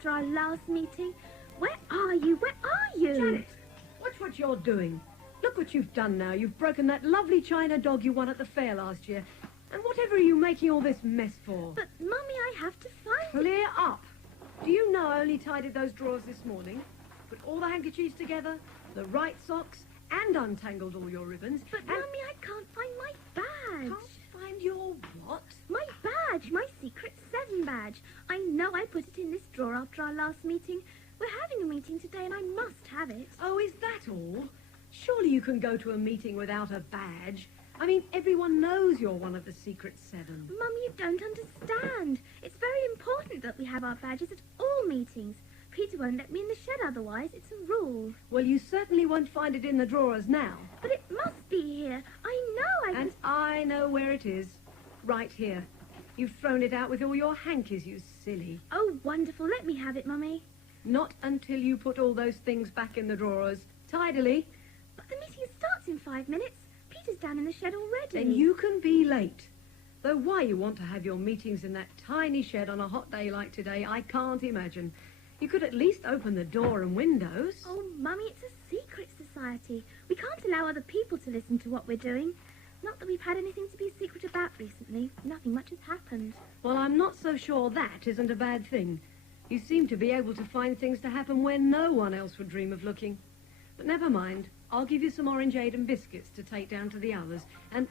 after our last meeting. Where are you? Where are you? Janet, watch what you're doing. Look what you've done now. You've broken that lovely china dog you won at the fair last year. And whatever are you making all this mess for? But, Mummy, I have to find it. Clear up. Do you know I only tidied those drawers this morning? Put all the handkerchiefs together, the right socks, and untangled all your ribbons. But, Mummy, I can't find my badge. Can't find your what? My badge, my Secret 7 badge. I know I put it in this drawer after our last meeting. We're having a meeting today and I must have it. Oh, is that all? Surely you can go to a meeting without a badge. I mean, everyone knows you're one of the Secret 7. Mummy, you don't understand. It's very important that we have our badges at all meetings. Peter won't let me in the shed otherwise. It's a rule. Well, you certainly won't find it in the drawers now. But it must be here. I know And I know where it is. Right here. You've thrown it out with all your hankies, you silly. Oh, wonderful. Let me have it, Mummy. Not until you put all those things back in the drawers. Tidily. But the meeting starts in 5 minutes. Peter's down in the shed already. Then you can be late. Though why you want to have your meetings in that tiny shed on a hot day like today, I can't imagine. You could at least open the door and windows. Oh, Mummy, it's a secret society. We can't allow other people to listen to what we're doing. Not that we've had anything to be secret about recently. Nothing much has happened. Well, I'm not so sure that isn't a bad thing. You seem to be able to find things to happen where no one else would dream of looking. But never mind. I'll give you some orangeade and biscuits to take down to the others. And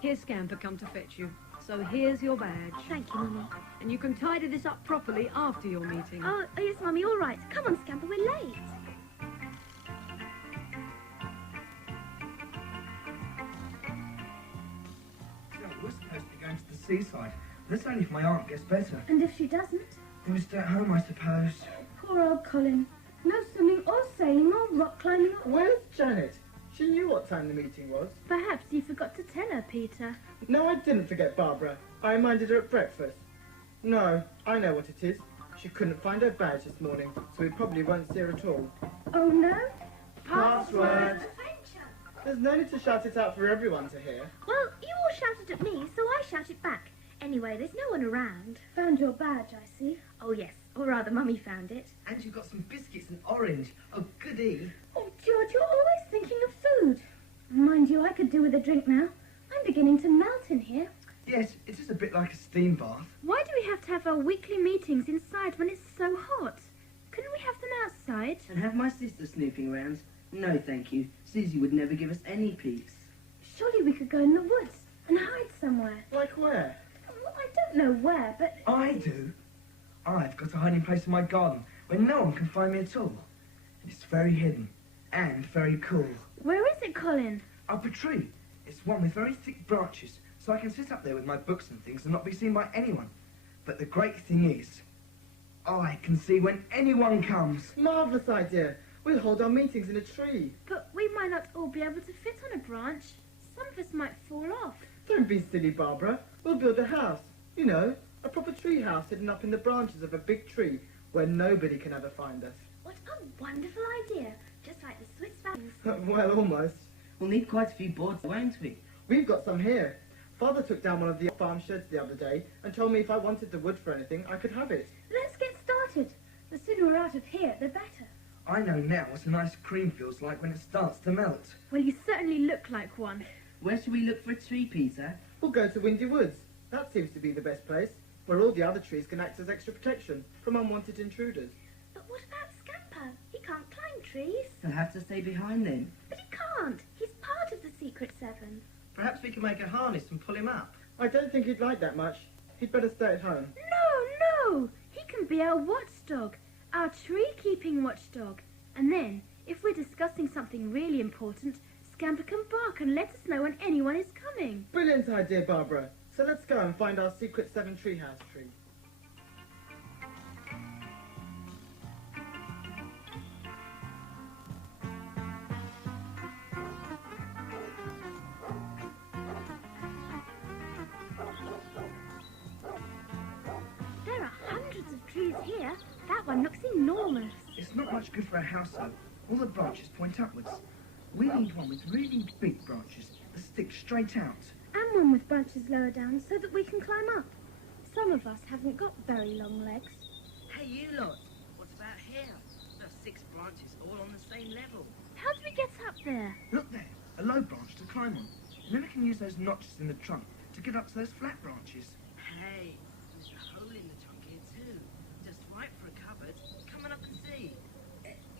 here's Scamper come to fetch you. So here's your badge. Thank you, Mummy. And you can tidy this up properly after your meeting. Oh, yes, Mummy, all right. Come on, Scamper, we're late. So we're supposed to be going to the seaside. That's only if my aunt gets better. And if she doesn't? Then we stay at home, I suppose. Poor old Colin. No swimming or sailing or rock climbing or... Where's Janet? She knew what time the meeting was. Perhaps you forgot to tell her, Peter. No, I didn't forget Barbara. I reminded her at breakfast. No, I know what it is. She couldn't find her badge this morning, so we probably won't see her at all. Oh, no? Password! There's no need to shout it out for everyone to hear. Well, you all shouted at me, so I shouted back. Anyway, there's no one around. Found your badge, I see. Oh, yes. Or rather, Mummy found it. And you've got some biscuits and orange. Oh, goody. Oh, George, you're always thinking of food. Mind you, I could do with a drink now. I'm beginning to melt in here. Yes, it is a bit like a steam bath. Why do we have to have our weekly meetings inside when it's so hot? Couldn't we have them outside? And have my sister snooping around? No, thank you. Susie would never give us any peace. Surely we could go in the woods and hide somewhere. Like where? Well, I don't know where, but... I do. I've got a hiding place in my garden where no one can find me at all. And it's very hidden and very cool. Where is it, Colin? Up a tree. It's one with very thick branches, so I can sit up there with my books and things and not be seen by anyone. But the great thing is, I can see when anyone comes. Marvellous idea. We'll hold our meetings in a tree. But we might not all be able to fit on a branch. Some of us might fall off. Don't be silly, Barbara. We'll build a house. You know, a proper tree house hidden up in the branches of a big tree where nobody can ever find us. What a wonderful idea. Just like the Swiss Valley. Well, almost. We'll need quite a few boards, won't we? We've got some here. Father took down one of the farm sheds the other day and told me if I wanted the wood for anything, I could have it. Let's get started. The sooner we're out of here, the better. I know now what an ice cream feels like when it starts to melt. Well, you certainly look like one. Where should we look for a tree, Peter? We'll go to Windy Woods. That seems to be the best place, where all the other trees can act as extra protection from unwanted intruders. But what about Scamper? He can't climb trees. He'll have to stay behind then. But he can't. He's part of the Secret 7. Perhaps we can make a harness and pull him up. I don't think he'd like that much. He'd better stay at home. No! He can be our watchdog. Our tree-keeping watchdog. And then, if we're discussing something really important, Scamper can bark and let us know when anyone is coming. Brilliant idea, Barbara. So let's go and find our Secret 7 treehouse tree. There are hundreds of trees here. That one looks enormous. It's not much good for a house, though. All the branches point upwards. We need one with really big branches that stick straight out. And one with branches lower down so that we can climb up. Some of us haven't got very long legs. Hey, you lot. branches all on the same level. How do we get up there? Look there, a low branch to climb on. And then we can use those notches in the trunk to get up to those flat branches. Hey, there's a hole in the trunk here too. Just right for a cupboard. Come on up and see.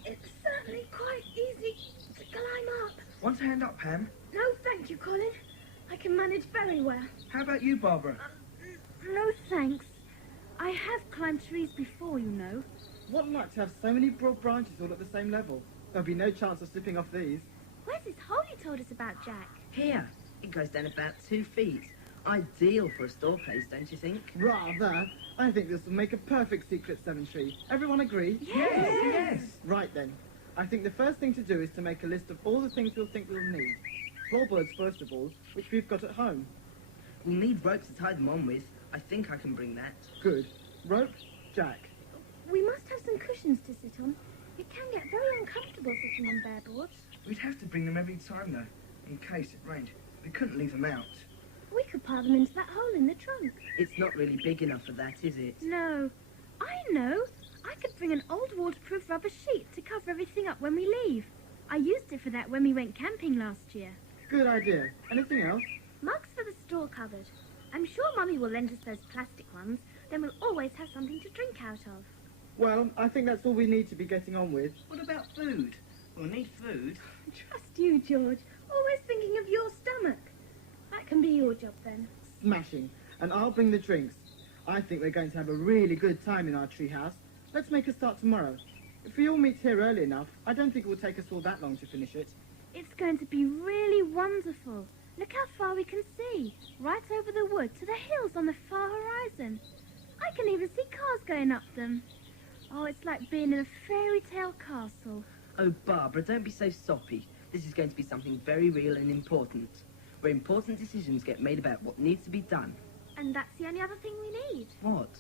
It's certainly quite easy to climb up. Want a hand up, Pam? No, thank you, Colin. I can manage very well. How about you, Barbara? No, thanks. I have climbed trees before, you know. What luck to have so many broad branches all at the same level. There'll be no chance of slipping off these. Where's this hole you told us about, Jack? Here, it goes down about 2 feet. Ideal for a store place, don't you think? Rather. I think this will make a perfect secret 7 tree. Everyone agree? Yes! Right then. I think the first thing to do is to make a list of all the things we'll think we'll need. Floorboards first of all, which we've got at home. We'll need ropes to tie them on with. I think I can bring that. Good. Rope, Jack. We must have some cushions to sit on. It can get very uncomfortable sitting on bare boards. We'd have to bring them every time, though, in case it rained. We couldn't leave them out. We could pile them into that hole in the trunk. It's not really big enough for that, is it? No. I know. I could bring an old waterproof rubber sheet to cover everything up when we leave. I used it for that when we went camping last year. Good idea. Anything else? Mugs for the store cupboard. I'm sure Mummy will lend us those plastic ones. Then we'll always have something to drink out of. Well, I think that's all we need to be getting on with. What about food? We'll need food. Trust you, George. Always thinking of your stomach. That can be your job then. Smashing. And I'll bring the drinks. I think we're going to have a really good time in our treehouse. Let's make a start tomorrow. If we all meet here early enough, I don't think it will take us all that long to finish it. It's going to be really wonderful. Look how far we can see. Right over the wood to the hills on the far horizon. I can even see cars going up them. Oh, it's like being in a fairy tale castle. Oh, Barbara, don't be so soppy. This is going to be something very real and important, where important decisions get made about what needs to be done. And that's the only other thing we need. What?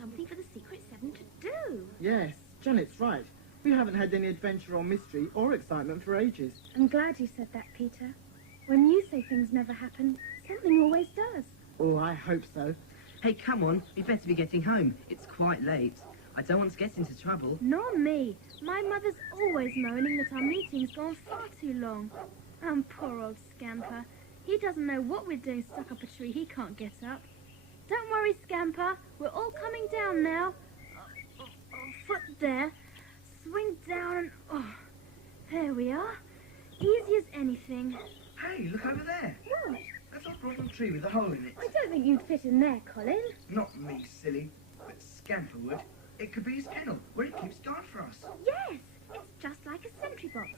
Something for the Secret Seven to do. Yes, Janet's right. We haven't had any adventure or mystery or excitement for ages. I'm glad you said that, Peter. When you say things never happen, something always does. Oh, I hope so. Hey, come on. We better be getting home. It's quite late. I don't want to get into trouble. Nor me. My mother's always moaning that our meeting's gone far too long. Poor old Scamper. He doesn't know what we're doing stuck up a tree he can't get up. Don't worry, Scamper. We're all coming down now. Foot there. Swing down and... Oh, there we are. Easy as anything. Hey, look over there. What? That's our rotten tree with a hole in it. I don't think you'd fit in there, Colin. Not me, silly, but Scamper would. It could be his kennel, where it keeps guard for us. Yes, it's just like a sentry box.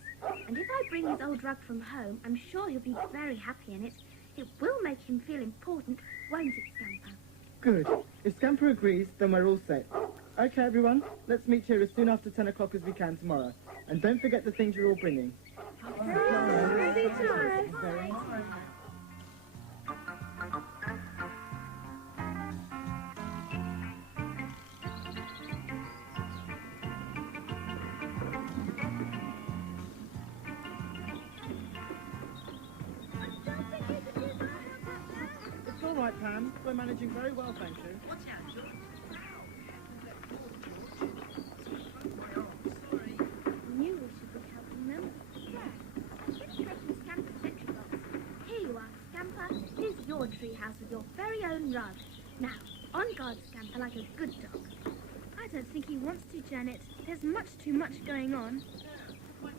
And if I bring his old rug from home, I'm sure he'll be very happy in it. It will make him feel important, won't it, Scamper? Good. If Scamper agrees, then we're all set. Okay, everyone, let's meet here as soon after 10 o'clock as we can tomorrow. And don't forget the things you're all bringing. Happy time. Very much. It's all right, Pam. We're managing very well, thank you. Watch out, George. Knew we should be helping them. Yeah. Finish making Scamper's sentry box. Here you are, Scamper. Here's your treehouse with your very own rug. Now, on guard, Scamper, like a good dog. I don't think he wants to, Janet. There's much too much going on. What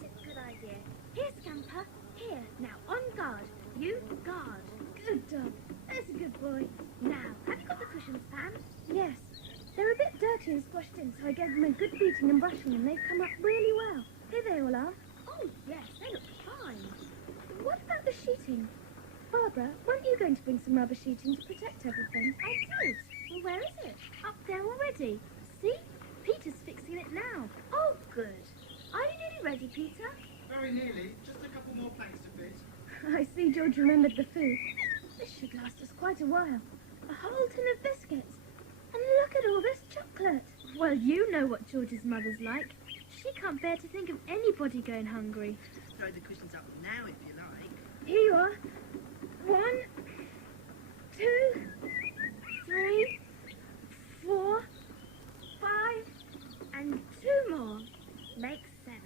a good idea. Here, Scamper. Here. Now, on guard. You guard. Good dog. There's a good boy. Now, have you got the cushions, Pam? Yes. They're a bit dirty and squashed in, so I gave them a good beating and brushing, and they've come up really well. Here they all are. Oh, yes, they look fine. What about the sheeting? Barbara, weren't you going to bring some rubber sheeting to protect everything? I did. Well, where is it? Up there already. See? Peter's fixing it now. Oh, good. Are you nearly ready, Peter? Very nearly. Just a couple more planks to fit. I see George remembered the food. This should last us quite a while. A whole tin of biscuits. And look at all this chocolate. Well, you know what George's mother's like. She can't bear to think of anybody going hungry. Throw the cushions up now if you like. Here you are. 1, 2, 3, 4, 5, And 2 more. Makes 7.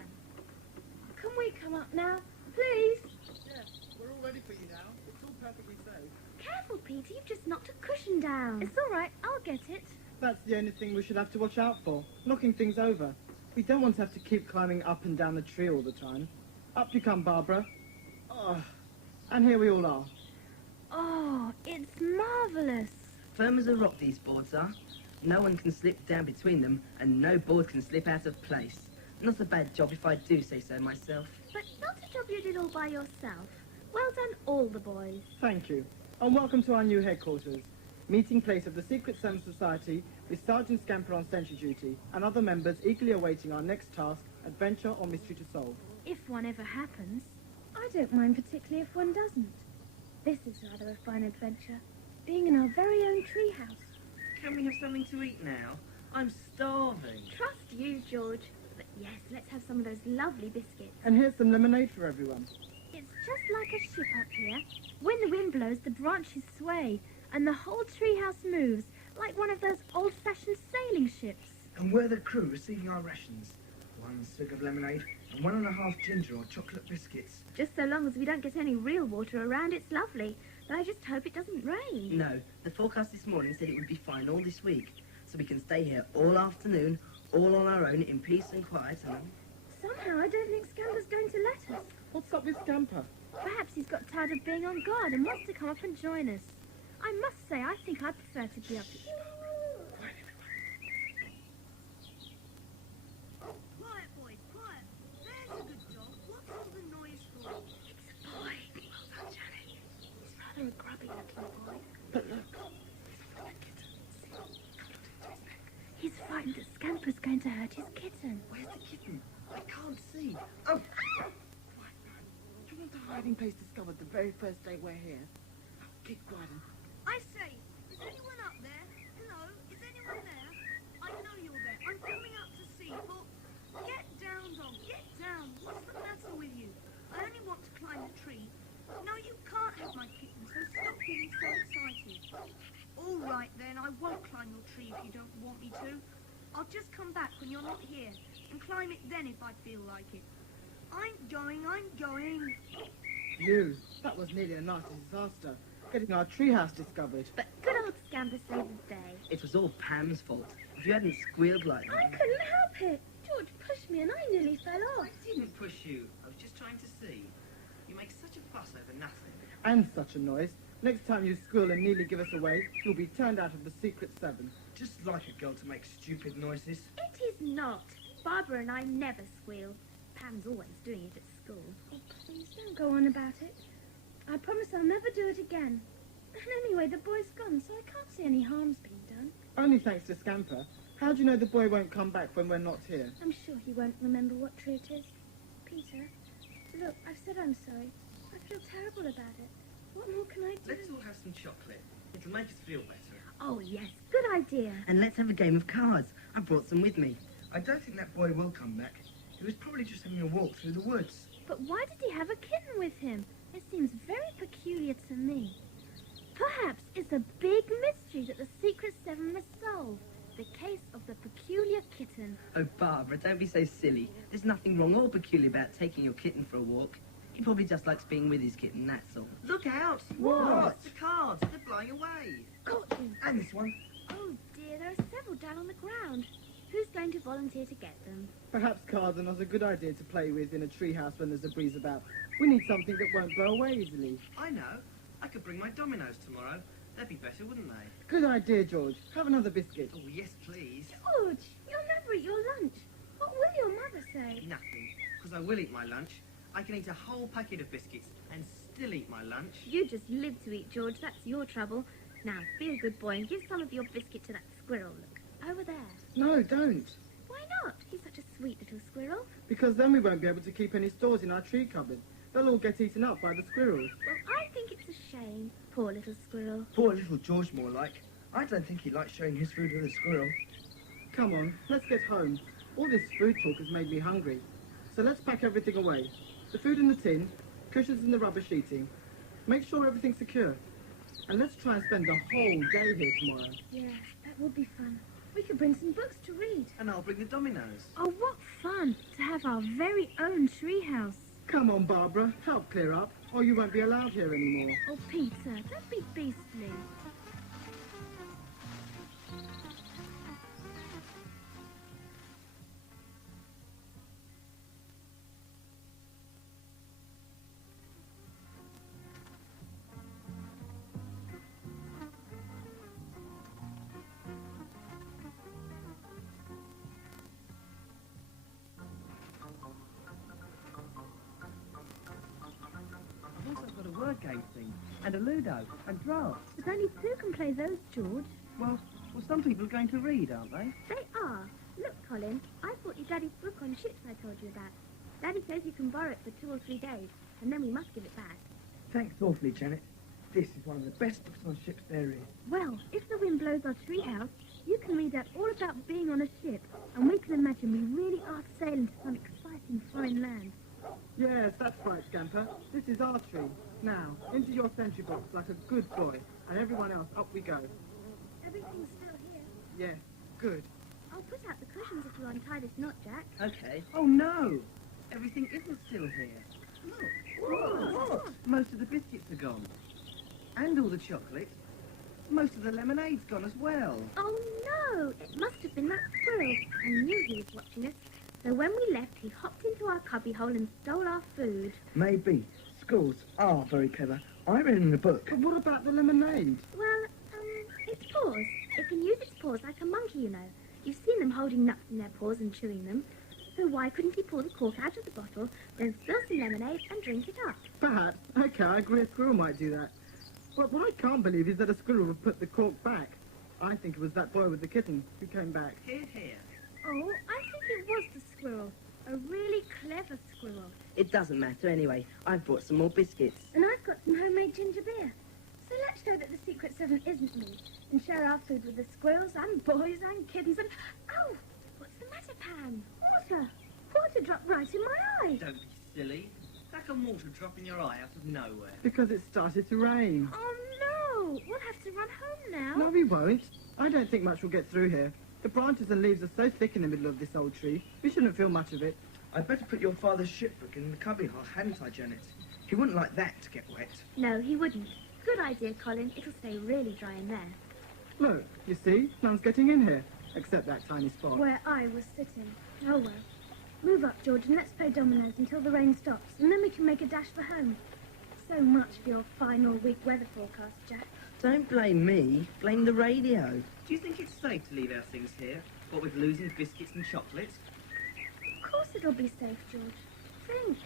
Can we come up now, please? Yes, we're all ready for you now. It's all perfectly safe. Careful, Peter, you've just knocked a cushion down. It's all right, I'll get it. That's the only thing we should have to watch out for, knocking things over. We don't want to have to keep climbing up and down the tree all the time. Up you come, Barbara. Oh, and here we all are. Oh, it's marvellous. Firm as a rock, these boards are. No one can slip down between them, and no board can slip out of place. Not a bad job if I do say so myself. But not a job you did all by yourself. Well done, all the boys. Thank you. And welcome to our new headquarters. Meeting place of the Secret Service Society with Sergeant Scamper on sentry duty and other members eagerly awaiting our next task, adventure or mystery to solve. If one ever happens. I don't mind particularly if one doesn't. This is rather a fine adventure. Being in our very own treehouse. Can we have something to eat now? I'm starving. Trust you, George. But yes, let's have some of those lovely biscuits. And here's some lemonade for everyone. It's just like a ship up here. When the wind blows, the branches sway, and the whole treehouse moves, like one of those old-fashioned sailing ships. And we're the crew receiving our rations. 1 swig of lemonade and 1.5 ginger or chocolate biscuits. Just so long as we don't get any real water around, it's lovely. But I just hope it doesn't rain. No, the forecast this morning said it would be fine all this week, so we can stay here all afternoon, all on our own, in peace and quiet, and... Somehow I don't think Scamper's going to let us. What's up with Scamper? Perhaps he's got tired of being on guard and wants to come up and join us. I must say, I think I prefer to be up at... Quiet, boys, quiet. There's a good dog. What's all the noise for? It's a boy. Well done, Janet. He's rather a grubby looking boy. But look, He's frightened that Scamper's going to hurt his kitten. Where's the kitten? I can't see. Oh! Quiet, man. Do you want the hiding place discovered the very first day we're here? Oh, keep quiet. I say, is anyone up there? Hello, is anyone there? I know you're there. I'm coming up to see, but... Get down, dog, get down. What's the matter with you? I only want to climb the tree. No, you can't have my kitten, so stop getting so excited. All right, then, I won't climb your tree if you don't want me to. I'll just come back when you're not here and climb it then if I feel like it. I'm going. You, that was nearly a nasty disaster. Getting our treehouse discovered. But good old Scamper saved the day. It was all Pam's fault. If you hadn't squealed like I that... couldn't help it. George pushed me and I nearly fell off. I didn't push you. I was just trying to see. You make such a fuss over nothing. And such a noise. Next time you squeal and nearly give us away, you'll be turned out of the Secret Seven. Just like a girl to make stupid noises. It is not. Barbara and I never squeal. Pam's always doing it at school. Oh, please don't go on about it. I promise I'll never do it again. And anyway, the boy's gone, so I can't see any harm's being done. Only thanks to Scamper. How do you know the boy won't come back when we're not here? I'm sure he won't remember what tree it is. Peter, look, I've said I'm sorry. I feel terrible about it. What more can I do? Let's all have some chocolate. It'll make us feel better. Oh, yes, good idea. And let's have a game of cards. I brought some with me. I don't think that boy will come back. He was probably just having a walk through the woods. But why did he have a kitten with him? It seems very peculiar to me. Perhaps it's a big mystery that the Secret Seven must solve. The case of the peculiar kitten. Oh, Barbara, don't be so silly. There's nothing wrong or peculiar about taking your kitten for a walk. He probably just likes being with his kitten, that's all. Look out! What? It's the cards. They're flying away. Got you. And this one. Oh dear, there are several down on the ground. Who's going to volunteer to get them? Perhaps cards are not a good idea to play with in a treehouse when there's a breeze about. We need something that won't blow away easily. I know. I could bring my dominoes tomorrow. They'd be better, wouldn't they? Good idea, George. Have another biscuit. Oh, yes, please. George, you'll never eat your lunch. What will your mother say? Nothing. Because I will eat my lunch. I can eat a whole packet of biscuits and still eat my lunch. You just live to eat, George. That's your trouble. Now, be a good boy and give some of your biscuit to that squirrel. Look, over there. No, don't. Why not? He's such a sweet little squirrel. Because then we won't be able to keep any stores in our tree cupboard. They'll all get eaten up by the squirrels. Well, I think it's a shame. Poor little squirrel. Poor little George, more like. I don't think he likes sharing his food with a squirrel. Come on, let's get home. All this food talk has made me hungry. So let's pack everything away. The food in the tin, cushions in the rubber sheeting. Make sure everything's secure. And let's try and spend the whole day here tomorrow. Yeah, that would be fun. We could bring some books to read. And I'll bring the dominoes. Oh, what fun to have our very own treehouse. Come on, Barbara, help clear up, or you won't be allowed here anymore. Oh, Peter, don't be beastly. I've also got a word game thing, and a Ludo, and drafts. But only two can play those, George. Well, some people are going to read, aren't they? They are. Look, Colin, I bought you Daddy's book on ships I told you about. Daddy says you can borrow it for 2 or 3 days, and then we must give it back. Thanks awfully, Janet. This is one of the best books on ships there is. Well, if the wind blows our treehouse, you can read out all about being on a ship, and we can imagine we really are sailing to some exciting foreign land. Yes, that's right, Scamper. This is our tree. Now, into your sentry box like a good boy, and everyone else, up we go. Everything's still here. Yes, good. I'll put out the cushions if you untie this knot, Jack. Okay. Oh, no! Everything isn't still here. Look. What? Most of the biscuits are gone. And all the chocolate. Most of the lemonade's gone as well. Oh, no! It must have been that squirrel. I knew he was watching us. So when we left, he hopped into our cubbyhole and stole our food. Maybe. Squirrels are very clever. I read in the book. But what about the lemonade? Well, its paws. It can use its paws like a monkey, you know. You've seen them holding nuts in their paws and chewing them. So why couldn't he pull the cork out of the bottle, then spill some lemonade and drink it up? Perhaps. Okay, I agree a squirrel might do that. But what I can't believe is that a squirrel would put the cork back. I think it was that boy with the kitten who came back. Here, here. Oh, I think it was the squirrel. A really clever squirrel. It doesn't matter anyway. I've brought some more biscuits. And I've got some homemade ginger beer. So let's show that the Secret Seven isn't me, and share our food with the squirrels and boys and kittens and... Oh! What's the matter, Pam? Water! Water dropped right in my eye! Don't be silly. How can water drop in your eye out of nowhere? Because it started to rain. Oh, no! We'll have to run home now. No, we won't. I don't think much will get through here. The branches and leaves are so thick in the middle of this old tree, we shouldn't feel much of it. I'd better put your father's shipbook in the cubbyhole, hadn't I, Janet? He wouldn't like that to get wet. No, he wouldn't. Good idea, Colin. It'll stay really dry in there. Look, you see, no one's getting in here, except that tiny spot. Where I was sitting. Oh, well. Move up, George, and let's play dominoes until the rain stops, and then we can make a dash for home. So much for your fine all-week weather forecast, Jack. Don't blame me. Blame the radio. Do you think it's safe to leave our things here? What with losing biscuits and chocolate? Of course it'll be safe, George. Think.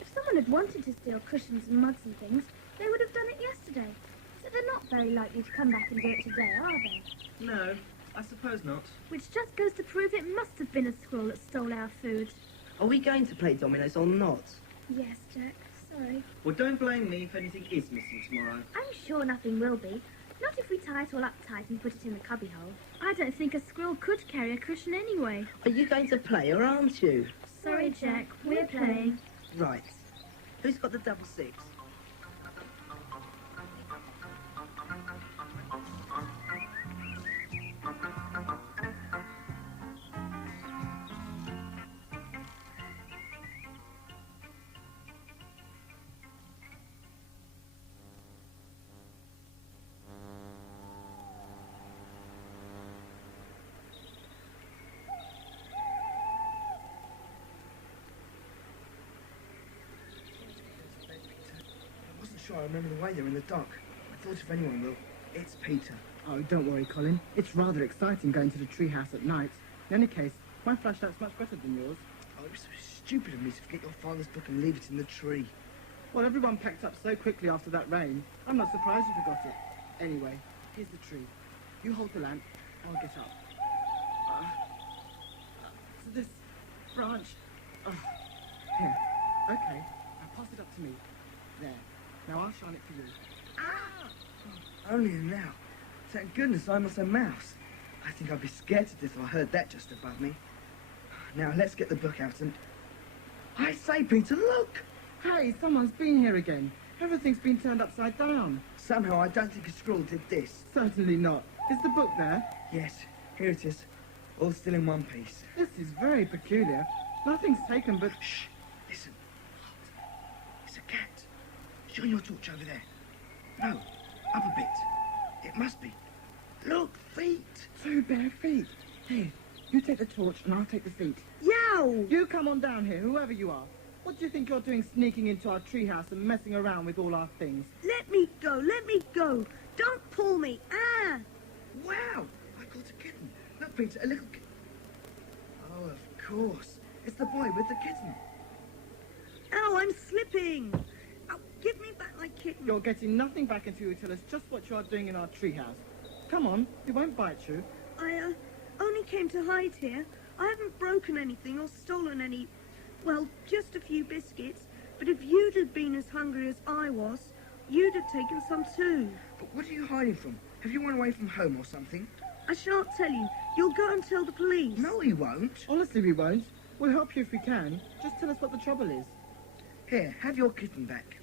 If someone had wanted to steal cushions and mugs and things, they would have done it yesterday. So they're not very likely to come back and do it today, are they? No, I suppose not. Which just goes to prove it must have been a squirrel that stole our food. Are we going to play dominoes or not? Yes, Jack. Sorry. Well, don't blame me if anything is missing tomorrow. I'm sure nothing will be. Not if we tie it all up tight and put it in the cubbyhole. I don't think a squirrel could carry a cushion anyway. Are you going to play or aren't you? Sorry, Jack. We're playing. Right. Who's got the double six? I wasn't sure I remember the way there in the dock. I thought if anyone will, it's Peter. Oh, don't worry, Colin. It's rather exciting going to the treehouse at night. In any case, my flashlight's much better than yours. Oh, it was so stupid of me to forget your father's book and leave it in the tree. Well, everyone packed up so quickly after that rain. I'm not surprised you forgot it. Anyway, here's the tree. You hold the lamp, I'll get up. So this branch... here. Okay, now pass it up to me. There. Now I'll shine it for you. Only now. Thank goodness I'm not a mouse. I think I'd be scared to death if I heard that just above me. Now let's get the book out and... I say, Peter, look! Hey, someone's been here again. Everything's been turned upside down. Somehow I don't think a squirrel did this. Certainly not. Is the book there? Yes, Here it is, all still in one piece. This is very peculiar. Nothing's taken but... Shh! Listen. It's a cat. Shine your torch over there. No, up a bit. It must be. Look, feet! 2 bare feet. Here, you take the torch and I'll take the feet. Yow! You come on down here, whoever you are. What do you think you're doing sneaking into our treehouse and messing around with all our things? Let me go, let me go. Don't pull me. Ah! Wow! I caught a kitten. Look, Peter, a little kitten. Oh, of course. It's the boy with the kitten. Ow, I'm slipping. Ow, give me back my kitten. You're getting nothing back until you tell us just what you are doing in our treehouse. Come on, it won't bite you. I only came to hide here. I haven't broken anything or stolen any... Well, just a few biscuits. But if you'd have been as hungry as I was, you'd have taken some too. But what are you hiding from? Have you run away from home or something? I shan't tell you. You'll go and tell the police. No, he won't. Honestly, we won't. We'll help you if we can. Just tell us what the trouble is. Here, have your kitten back.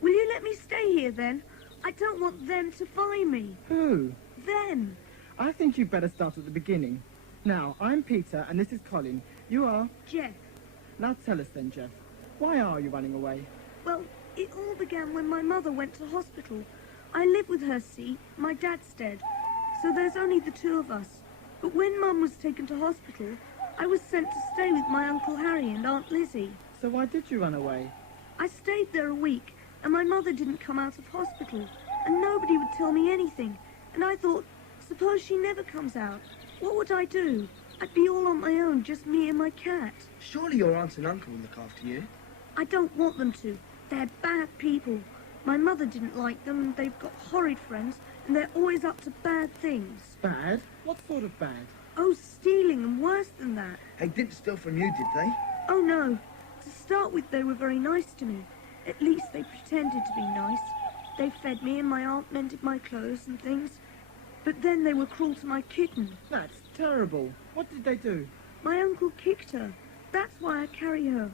Will you let me stay here then? I don't want them to find me. Who? Them. I think you'd better start at the beginning. Now, I'm Peter and this is Colin. You are... Jeff. Now tell us then, Jeff. Why are you running away? Well, it all began when my mother went to hospital. I live with her, see? My dad's dead. So there's only the 2 of us. But when Mum was taken to hospital, I was sent to stay with my Uncle Harry and Aunt Lizzie. So why did you run away? I stayed there a week, and my mother didn't come out of hospital, and nobody would tell me anything. And I thought, suppose she never comes out, what would I do? I'd be all on my own, just me and my cat. Surely your aunt and uncle will look after you. I don't want them to. They're bad people. My mother didn't like them, and they've got horrid friends, and they're always up to bad things. Bad? What sort of bad? Oh, stealing and worse than that. They didn't steal from you, did they? Oh, no. To start with, they were very nice to me. At least they pretended to be nice. They fed me and my aunt mended my clothes and things. But then they were cruel to my kitten. That's terrible. What did they do? My uncle kicked her. That's why I carry her.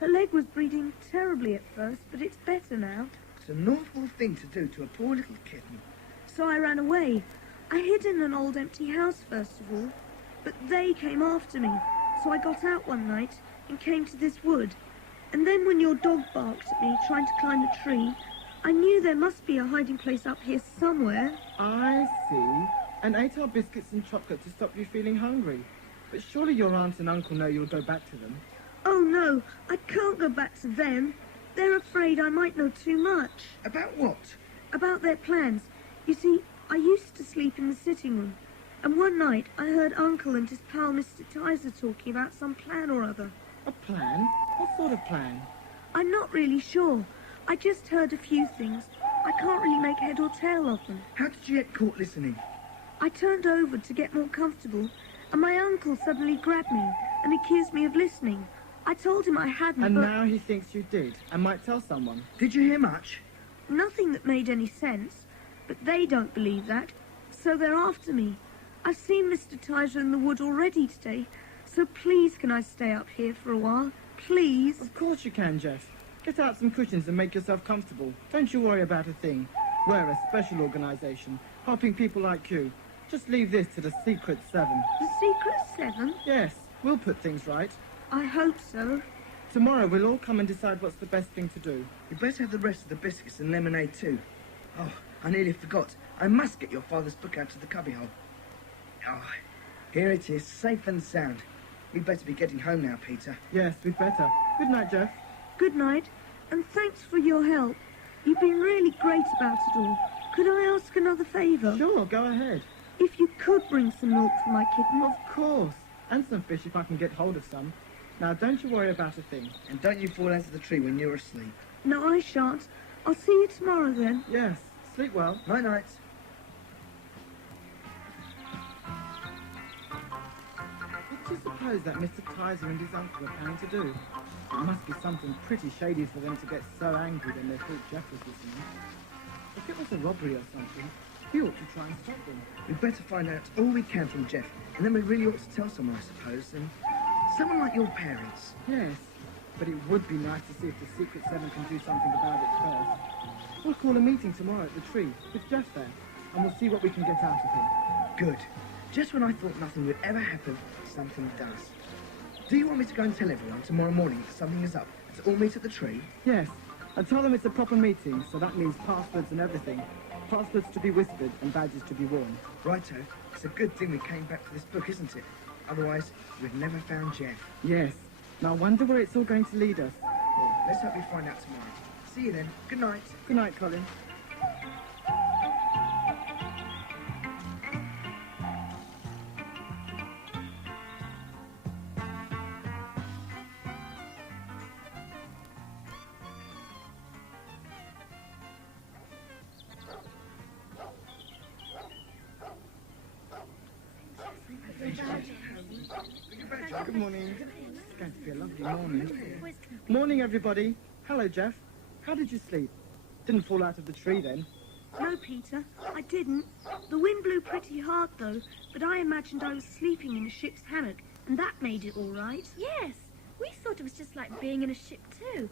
Her leg was bleeding terribly at first, but it's better now. It's an awful thing to do to a poor little kitten. So I ran away. I hid in an old empty house first of all. But they came after me. So I got out one night and came to this wood. And then when your dog barked at me trying to climb a tree, I knew there must be a hiding place up here somewhere. I see. And ate our biscuits and chocolate to stop you feeling hungry. But surely your aunt and uncle know you'll go back to them. Oh no, I can't go back to them. They're afraid I might know too much. About what? About their plans. You see, I used to sleep in the sitting room. And one night I heard Uncle and his pal Mr. Tizer talking about some plan or other. A plan? What sort of plan? I'm not really sure. I just heard a few things. I can't really make head or tail of them. How did you get caught listening? I turned over to get more comfortable, and my uncle suddenly grabbed me and accused me of listening. I told him I hadn't, And but now he thinks you did, and might tell someone. Did you hear much? nothing that made any sense. But they don't believe that, so they're after me. I've seen Mr. Tizer in the wood already today, so please can I stay up here for a while? Please? Of course you can, Jeff. Get out some cushions and make yourself comfortable. Don't you worry about a thing. We're a special organisation, helping people like you. Just leave this to the Secret 7. The Secret 7? Yes, we'll put things right. I hope so. Tomorrow we'll all come and decide what's the best thing to do. You better have the rest of the biscuits and lemonade too. Oh, I nearly forgot. I must get your father's book out of the cubbyhole. Oh, here it is, safe and sound. We'd better be getting home now, Peter. Yes, we'd better. Good night, Jeff. Good night, and thanks for your help. You've been really great about it all. Could I ask another favour? Sure, go ahead. If you could bring some milk for my kitten. Of course. And some fish if I can get hold of some. Now, don't you worry about a thing. And don't you fall out of the tree when you're asleep. No, I shan't. I'll see you tomorrow then. Yes, sleep well. Night-night. What do you suppose that Mr. Tizer and his uncle are planning to do? It must be something pretty shady for them to get so angry when they thought Jeff was listening. If it was a robbery or something, we ought to try and stop them. We'd better find out all we can from Jeff, and then we really ought to tell someone, I suppose, and someone like your parents. Yes, but it would be nice to see if the Secret 7 can do something about it first. We'll call a meeting tomorrow at the tree with Jeff there, and we'll see what we can get out of him. Good. Just when I thought nothing would ever happen, something does. Do you want me to go and tell everyone tomorrow morning that something is up, to all meet at the tree? Yes, and tell them it's a proper meeting, so that means passwords and everything. Passwords to be whispered and badges to be worn. Righto. It's a good thing we came back for this book, isn't it? Otherwise, we'd never found Jeff. Yes. Now I wonder where it's all going to lead us. Well, let's hope we find out tomorrow. See you then. Good night. Good night, Colin. Good morning. It's going to be a lovely morning. Morning, everybody. Hello, Jeff. How did you sleep? Didn't fall out of the tree, then? No, Peter, I didn't. The wind blew pretty hard, though, but I imagined I was sleeping in a ship's hammock, and that made it all right. Yes, we thought it was just like being in a ship too.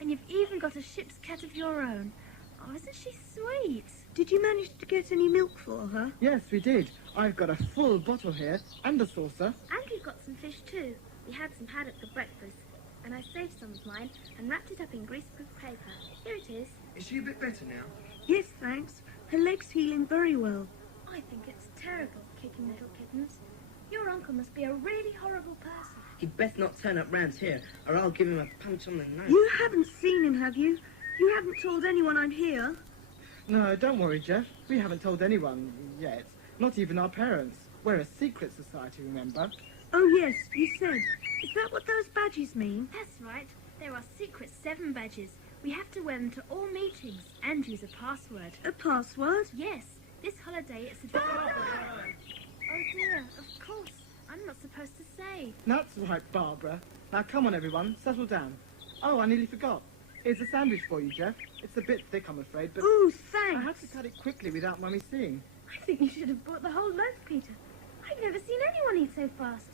And you've even got a ship's cat of your own. Oh, isn't she sweet? Did you manage to get any milk for her? Yes, we did. I've got a full bottle here and a saucer. And we've got some fish too. We had some haddock for breakfast. And I saved some of mine and wrapped it up in greaseproof paper. Here it is. Is she a bit better now? Yes, thanks. Her leg's healing very well. I think it's terrible, kicking little kittens. Your uncle must be a really horrible person. He'd best not turn up round here, or I'll give him a punch on the nose. You haven't seen him, have you? You haven't told anyone I'm here? No, don't worry, Jeff. We haven't told anyone yet. Not even our parents. We're a secret society, remember? Oh, yes, you said. Is that what those badges mean? That's right. There are secret 7 badges. We have to wear them to all meetings and use a password. A password? Yes, this holiday it's a... Oh dear, of course. I'm not supposed to say. That's right, Barbara. Now, come on, everyone. Settle down. Oh, I nearly forgot. Here's a sandwich for you, Jeff. It's a bit thick, I'm afraid, but Ooh, I thanks. had to cut it quickly without Mummy seeing. I think you should have bought the whole loaf, Peter. I've never seen anyone eat so fast.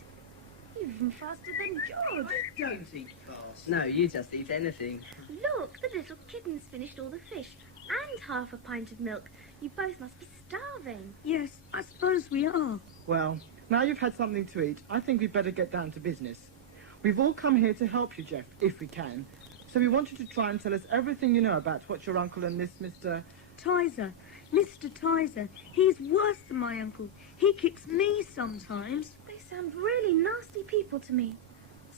You're even faster than George. Don't eat fast. No, you just eat anything. Look, the little kitten's finished all the fish and half a pint of milk. You both must be starving. Yes, I suppose we are. Well, now you've had something to eat, I think we'd better get down to business. We've all come here to help you, Jeff, if we can. So we want you to try and tell us everything you know about what your uncle and this Mr... Tizer. Mr. Tizer. He's worse than my uncle. He kicks me sometimes. They sound really nasty people to me.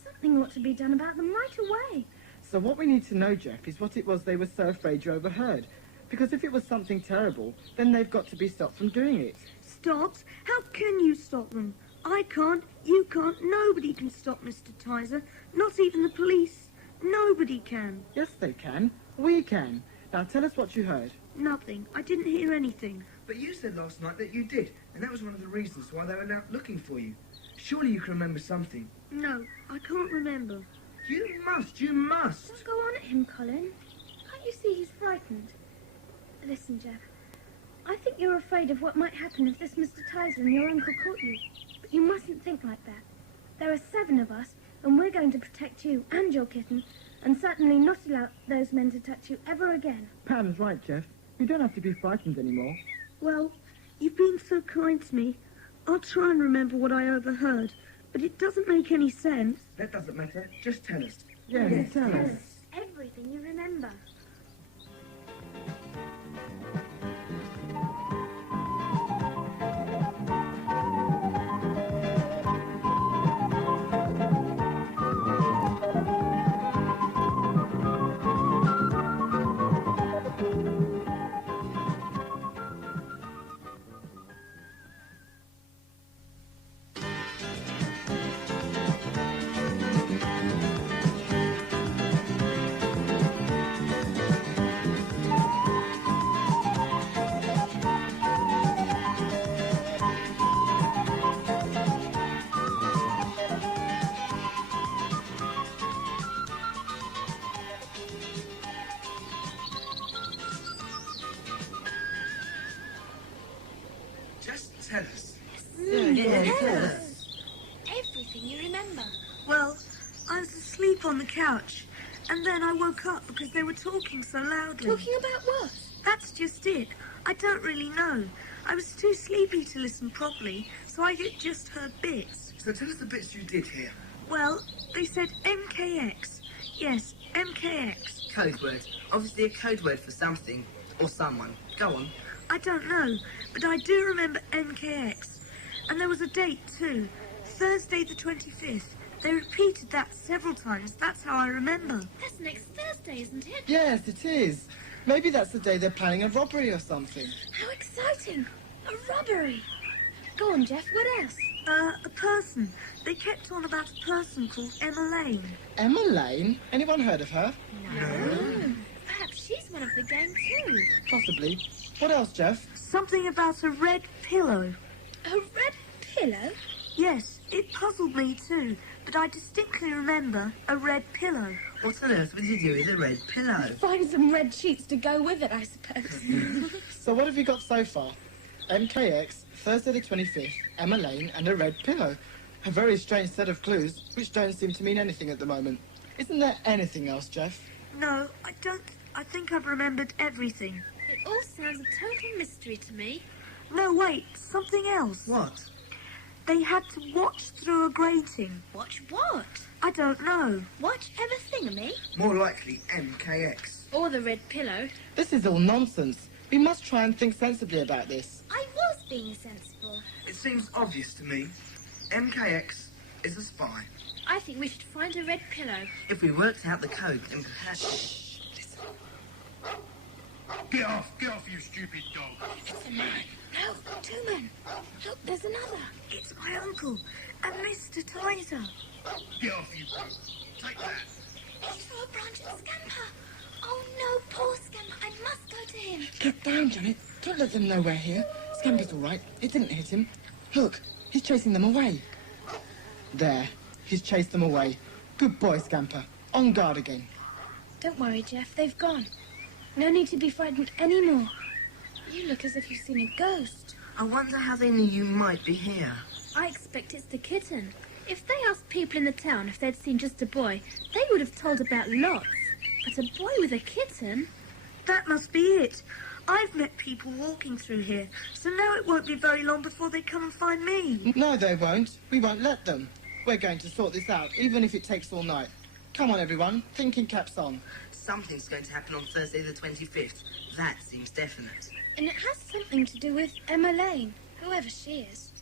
Something ought to be done about them right away. So what we need to know, Jeff, is what it was they were so afraid you overheard. Because if it was something terrible, then they've got to be stopped from doing it. Stopped? How can you stop them? I can't. You can't. Nobody can stop Mr. Tizer. Not even the police. Nobody can. Yes, they can. We can. Now tell us what you heard. Nothing. I didn't hear anything. But you said last night that you did, and that was one of the reasons why they were out looking for you. Surely you can remember something. No, I can't remember. You must. Don't go on at him, Colin. Can't you see he's frightened? Listen, Jeff. I think you're afraid of what might happen if this Mr. Tizer and your uncle caught you. But you mustn't think like that. There are 7 of us, and we're going to protect you and your kitten, and certainly not allow those men to touch you ever again. Pam's right, Jeff. You don't have to be frightened anymore. Well, you've been so kind to me. I'll try and remember what I overheard, but it doesn't make any sense. That doesn't matter. Just tell us. Yes, tell us. Everything you remember. Just tell us. Everything you remember. Well, I was asleep on the couch, and then I woke up because they were talking so loudly. Talking about what? That's just it. I don't really know. I was too sleepy to listen properly, so I just heard bits. So tell us the bits you did hear. Well, they said MKX. Yes, MKX. Code word. Obviously a code word for something. Or someone. Go on. I don't know, but I do remember MKX. And there was a date too. Thursday the 25th. They repeated that several times. That's how I remember. That's next Thursday, isn't it? Yes, it is. Maybe that's the day they're planning a robbery or something. How exciting! A robbery! Go on, Jeff, what else? A person. They kept on about a person called Emma Lane. Emma Lane? Anyone heard of her? No. Perhaps she's one of the gang too. Possibly. What else, Jeff? Something about a red pillow. A red pillow? Yes, it puzzled me too, but I distinctly remember a red pillow. What on earth would you do with a red pillow? Find some red sheets to go with it, I suppose. So what have you got so far? MKX, Thursday the 25th, Emma Lane, and a red pillow. A very strange set of clues, which don't seem to mean anything at the moment. Isn't there anything else, Jeff? No, I don't. I think I've remembered everything. It all sounds a total mystery to me. No, wait, something else. What? They had to watch through a grating. Watch what? I don't know. Watch everything, More likely MKX. Or the red pillow. This is all nonsense. We must try and think sensibly about this. I was being sensible. It seems obvious to me. MKX is a spy. I think we should find a red pillow. If we worked out the code, then perhaps... Get off, you stupid dog. It's a man. No, two men. Look, there's another. It's my uncle and Mr. Tizer. Get off, you punk. Take that. He threw a branch at Scamper. Oh no, poor Scamper. I must go to him. Get down, Janet. Don't let them know we're here. Scamper's all right. It didn't hit him. Look, he's chasing them away. There. He's chased them away. Good boy, Scamper. On guard again. Don't worry, Jeff. They've gone. No need to be frightened anymore. You look as if you've seen a ghost. I wonder how they knew you might be here. I expect it's the kitten. If they asked people in the town if they'd seen just a boy, they would have told about lots. But a boy with a kitten? That must be it. I've met people walking through here, so now it won't be very long before they come and find me. No, they won't. We won't let them. We're going to sort this out, even if it takes all night. Come on, everyone. Thinking caps on. Something's going to happen on Thursday the 25th. That seems definite. And it has something to do with Emma Lane, whoever she is.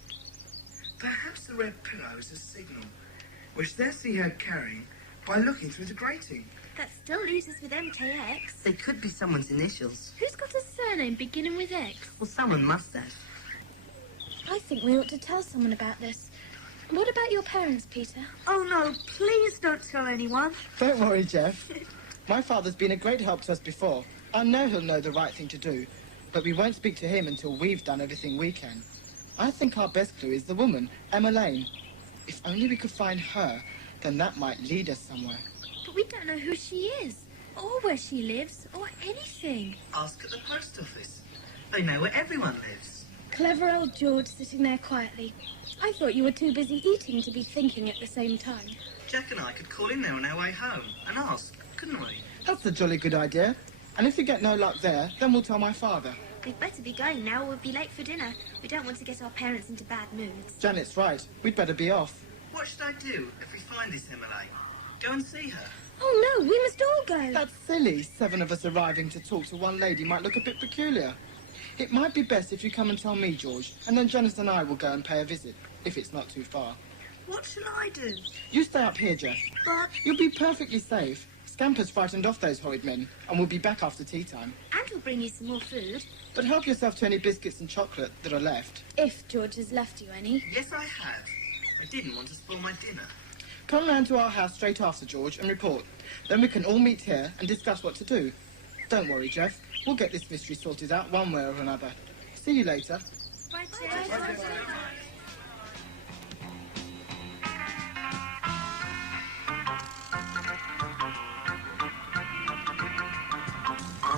Perhaps the red pillow is a signal, which they'll see her carrying by looking through the grating. That still leaves us with MKX. They could be someone's initials. Who's got a surname beginning with X? Well, someone must have. I think we ought to tell someone about this. What about your parents, Peter? Oh no, please don't tell anyone. Don't worry, Jeff. My father's been a great help to us before. I know he'll know the right thing to do, but we won't speak to him until we've done everything we can. I think our best clue is the woman, Emma Lane. If only we could find her, then that might lead us somewhere. But we don't know who she is, or where she lives, or anything. Ask at the post office. They know where everyone lives. Clever old George sitting there quietly. I thought you were too busy eating to be thinking at the same time. Jack and I could call in there on our way home and ask, couldn't we? That's a jolly good idea. And if we get no luck there, then we'll tell my father. We'd better be going now or we'll be late for dinner. We don't want to get our parents into bad moods. Janet's right. We'd better be off. What should I do if we find this Emily? Go and see her. Oh no, we must all go. That's silly. 7 of us arriving to talk to one lady might look a bit peculiar. It might be best if you come and tell me, George, and then Janice and I will go and pay a visit, if it's not too far. What shall I do? You stay up here, Jeff. But You'll be perfectly safe. Scamper's frightened off those horrid men, and we'll be back after tea time. And we'll bring you some more food. But help yourself to any biscuits and chocolate that are left. If George has left you any. Yes, I have. I didn't want to spoil my dinner. Come round to our house straight after, George, and report. Then we can all meet here and discuss what to do. Don't worry, Jeff. We'll get this mystery sorted out one way or another. See you later. Bye,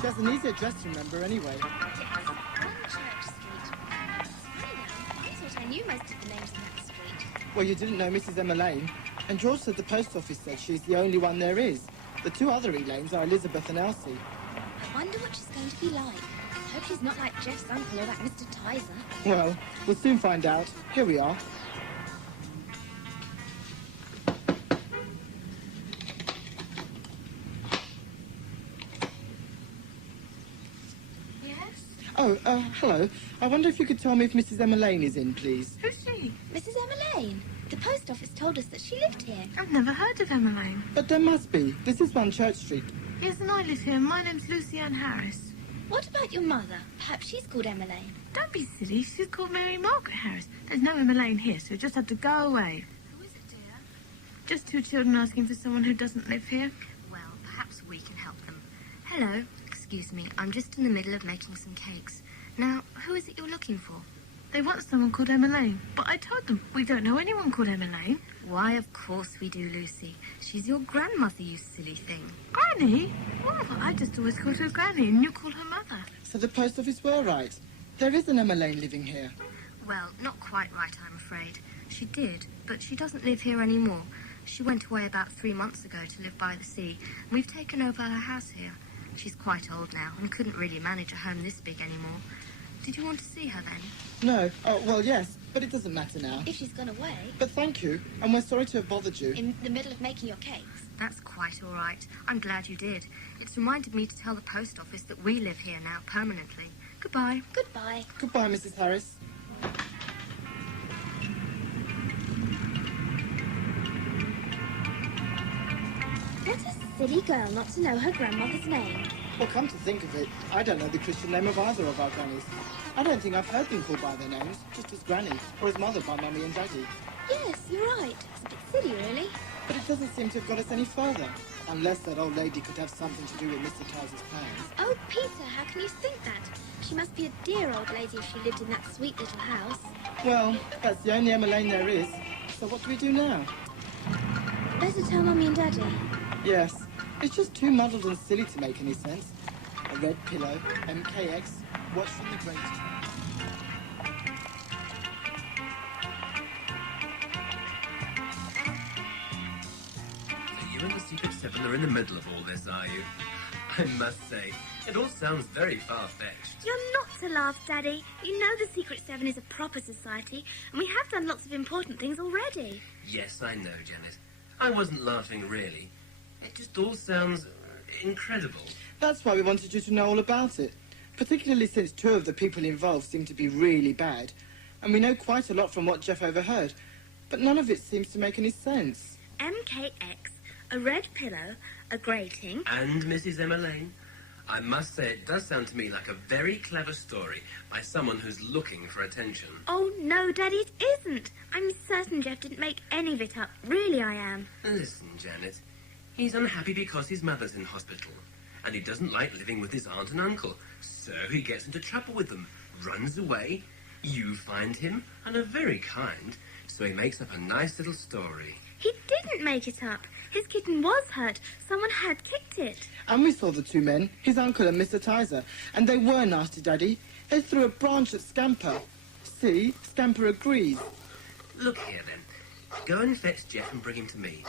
She has an easy address to remember anyway. Yes, on Church Street. It's funny though, I thought I knew most of the names on that street. Well, you didn't know Mrs. Emma Lane. And George said the post office said she's the only one there is. The 2 other Elaines are Elizabeth and Elsie. I wonder what she's going to be like. Hope she's not like Jeff's uncle or that Mr. Tizer. Well, we'll soon find out. Here we are. Oh, hello. I wonder if you could tell me if Mrs. Emma Lane is in, please. Who's she? Mrs. Emma Lane. The post office told us that she lived here. I've never heard of Emma Lane. But there must be. This is 1 Church Street. Yes, and I live here. My name's Lucy Ann Harris. What about your mother? Perhaps she's called Emma Lane. Don't be silly. She's called Mary Margaret Harris. There's no Emma Lane here, so we just had to go away. Who is it, dear? Just 2 children asking for someone who doesn't live here. Well, perhaps we can help them. Hello. Excuse me. I'm just in the middle of making some cakes. Now, who is it you're looking for? They want someone called Emma Lane, but I told them we don't know anyone called Emma Lane. Why, of course we do, Lucy. She's your grandmother, you silly thing. Granny? Oh, I just always called her Granny, and you call her Mother. So the post office were right. There is an Emma Lane living here. Well, not quite right, I'm afraid. She did, but she doesn't live here anymore. She went away about 3 months ago to live by the sea, and we've taken over her house here. She's quite old now and couldn't really manage a home this big anymore. Did you want to see her then? No. Oh, well, yes, but it doesn't matter now. If she's gone away. But thank you, and we're sorry to have bothered you. In the middle of making your cakes. That's quite all right. I'm glad you did. It's reminded me to tell the post office that we live here now permanently. Goodbye. Goodbye. Goodbye, Mrs. Harris. What a silly girl not to know her grandmother's name. Well, come to think of it, I don't know the Christian name of either of our grannies. I don't think I've heard them called by their names, just as Granny, or as Mother by Mummy and Daddy. Yes, you're right. It's a bit silly, really. But it doesn't seem to have got us any further. Unless that old lady could have something to do with Mr. Tizer's plans. Oh, Peter, how can you think that? She must be a dear old lady if she lived in that sweet little house. Well, that's the only Emma Lane there is. So what do we do now? Better tell Mummy and Daddy. Yes. It's just too muddled and silly to make any sense. A red pillow, MKX, watch from the grate. So you and the Secret Seven are in the middle of all this, are you? I must say, it all sounds very far-fetched. You're not to laugh, Daddy. You know the Secret Seven is a proper society, and we have done lots of important things already. Yes, I know, Janet. I wasn't laughing, really. It just all sounds incredible. That's why we wanted you to know all about it. Particularly since 2 of the people involved seem to be really bad. And we know quite a lot from what Jeff overheard. But none of it seems to make any sense. MKX, a red pillow, a grating... And Mrs. Emma Lane? I must say it does sound to me like a very clever story by someone who's looking for attention. Oh, no, Daddy, it isn't. I'm certain Jeff didn't make any of it up. Really, I am. Listen, Janet. He's unhappy because his mother's in hospital. And he doesn't like living with his aunt and uncle. So he gets into trouble with them, runs away. You find him and are very kind. So he makes up a nice little story. He didn't make it up. His kitten was hurt. Someone had kicked it. And we saw the 2 men, his uncle and Mr. Tizer. And they were nasty, Daddy. They threw a branch at Scamper. See? Scamper agrees. Look here, then. Go and fetch Jeff and bring him to me.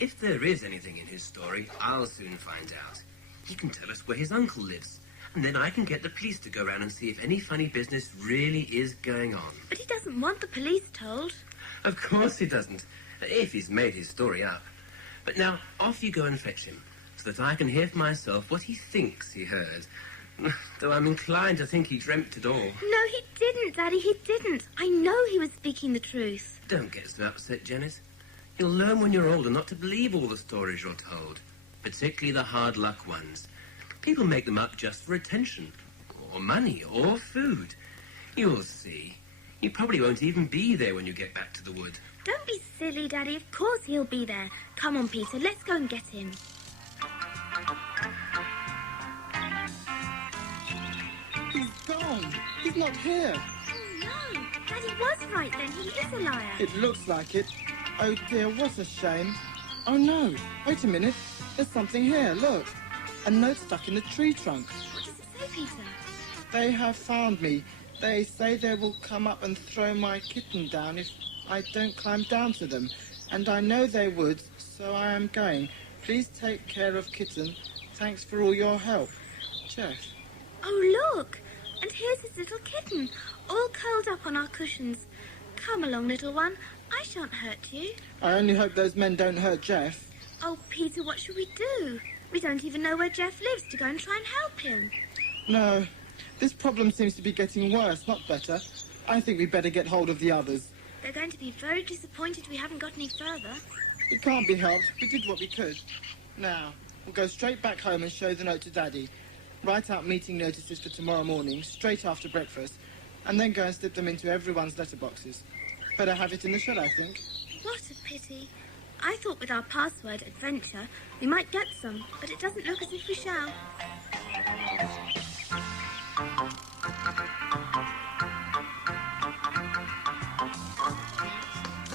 If there is anything in his story, I'll soon find out. He can tell us where his uncle lives. And then I can get the police to go around and see if any funny business really is going on. But he doesn't want the police told. Of course he doesn't, if he's made his story up. But now, off you go and fetch him, so that I can hear for myself what he thinks he heard. Though I'm inclined to think he dreamt it all. No, he didn't, Daddy, he didn't. I know he was speaking the truth. Don't get so upset, Janet. You'll learn when you're older not to believe all the stories you're told, particularly the hard luck ones. People make them up just for attention, or money, or food. You'll see. You probably won't even be there when you get back to the wood. Don't be silly, Daddy. Of course he'll be there. Come on, Peter, let's go and get him. He's gone. He's not here. Oh, no. Daddy was right then. He is a liar. It looks like it. Oh, dear, what a shame. Oh, no. Wait a minute. There's something here. Look. A note stuck in the tree trunk. What does it say, Peter? They have found me. They say they will come up and throw my kitten down if I don't climb down to them. And I know they would, so I am going. Please take care of kitten. Thanks for all your help. Jeff. Oh, look. And here's his little kitten, all curled up on our cushions. Come along, little one. I shan't hurt you. I only hope those men don't hurt Jeff. Oh, Peter, what shall we do? We don't even know where Jeff lives to go and try and help him. No, this problem seems to be getting worse, not better. I think we'd better get hold of the others. They're going to be very disappointed we haven't got any further. It can't be helped. We did what we could. Now, we'll go straight back home and show the note to Daddy. Write out meeting notices for tomorrow morning, straight after breakfast, and then go and slip them into everyone's letterboxes. Better have it in the shed, I think. What a pity. I thought with our password, adventure, we might get some, but it doesn't look as if we shall.